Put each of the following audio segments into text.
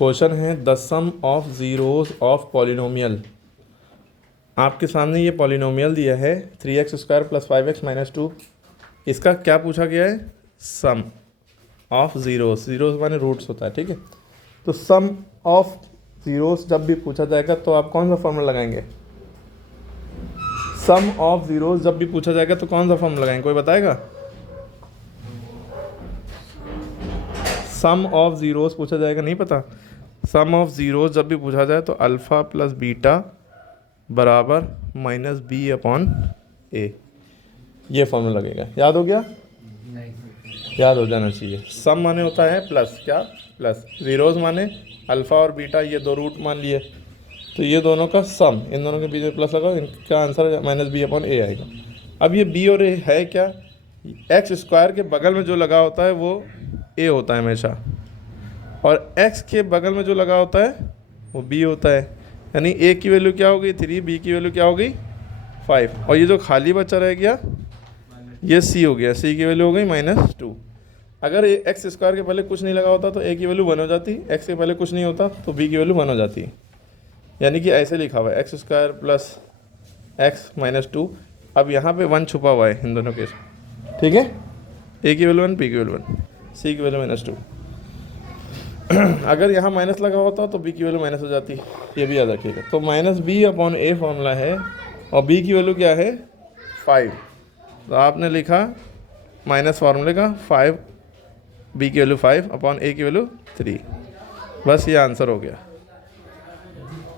Question है the sum of zeros of polynomial. आपके सामने ये पॉलिनोमियल दिया है 3x² + 5x - 2। इसका क्या पूछा गया है? सम ऑफ ज़ीरोज़। ज़ीरोज़ माने रूट्स होता है, ठीक है। तो सम ऑफ ज़ीरोज़ जब भी पूछा जाएगा तो आप कौन सा फॉर्मूला लगाएंगे? सम ऑफ ज़ीरोज़ जब भी पूछा जाएगा तो कौन सा फॉर्मूला लगाएंगे? कोई बताएगा? सम ऑफ ज़ीरोज़ पूछा जाएगा, नहीं पता? सम ऑफ ज़ीरोज़ जब भी पूछा जाए तो अल्फ़ा + बीटा बराबर -b/a, ये फॉर्मूला लगेगा। याद हो गया? याद हो जाना चाहिए। सम माने होता है प्लस, क्या प्लस, ज़ीरोज़ माने अल्फ़ा और बीटा, ये दो रूट मान लिए, तो ये दोनों का सम, इन दोनों के बीच में प्लस लगाओ, इनका आंसर -b/a आएगा। अब ये b और a है क्या? x² के बगल में जो लगा होता है वो a होता है हमेशा, और x के बगल में जो लगा होता है वो b होता है। यानी a की वैल्यू क्या हो गई? 3, b की वैल्यू क्या हो गई? 5, और ये जो खाली बचा रह गया ये c हो गया, c की वैल्यू हो गई -2। अगर x² के पहले कुछ नहीं लगा होता तो a की वैल्यू 1 हो जाती, x के पहले कुछ नहीं होता तो b की वैल्यू 1 हो जाती। यानी कि ऐसे लिखा हुआ है x² + x - 2। अब यहाँ पे 1 छुपा हुआ है इन दोनों के, ठीक है। a की वैल्यू 1, b की वैल्यू 1, c की वैल्यू -2। अगर यहाँ माइनस लगा होता तो b की वैल्यू माइनस हो जाती, ये भी याद रखिएगा। तो -b/a फॉर्मूला है और b की वैल्यू क्या है? 5। तो आपने लिखा माइनस फार्मूले का 5, b की वैल्यू 5/a की वैल्यू 3। बस ये आंसर हो गया।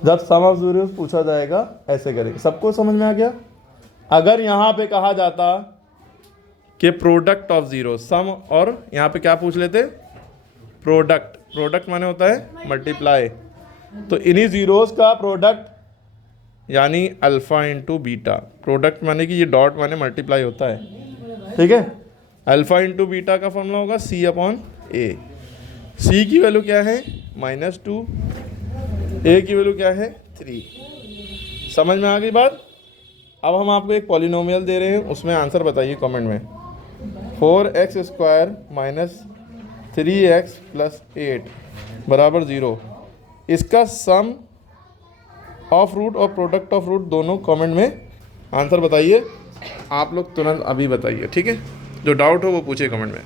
जब सम ऑफ ज़ीरोज़ पूछा जाएगा ऐसे करेंगे। सबको समझ में आ गया? अगर यहाँ पे कहा जाता कि प्रोडक्ट ऑफ ज़ीरो, सम, और यहाँ पे क्या पूछ लेते? प्रोडक्ट। प्रोडक्ट माने होता है मल्टीप्लाई, तो इन्हीं ज़ीरोज़ का प्रोडक्ट यानी अल्फ़ा × बीटा। प्रोडक्ट माने कि ये डॉट माने मल्टीप्लाई होता है, ठीक है। अल्फ़ा × बीटा का फॉर्मूला होगा c/a। c की वैल्यू क्या है? -2, a की वैल्यू क्या है? 3। समझ में आ गई बात? अब हम आपको एक पॉलिनोमियल दे रहे हैं, उसमें आंसर बताइए कमेंट में। 4x² - 3x + 8 = 0। इसका सम ऑफ रूट और प्रोडक्ट ऑफ रूट दोनों कमेंट में आंसर बताइए। आप लोग तुरंत अभी बताइए, ठीक है। जो डाउट हो वो पूछिए कमेंट में।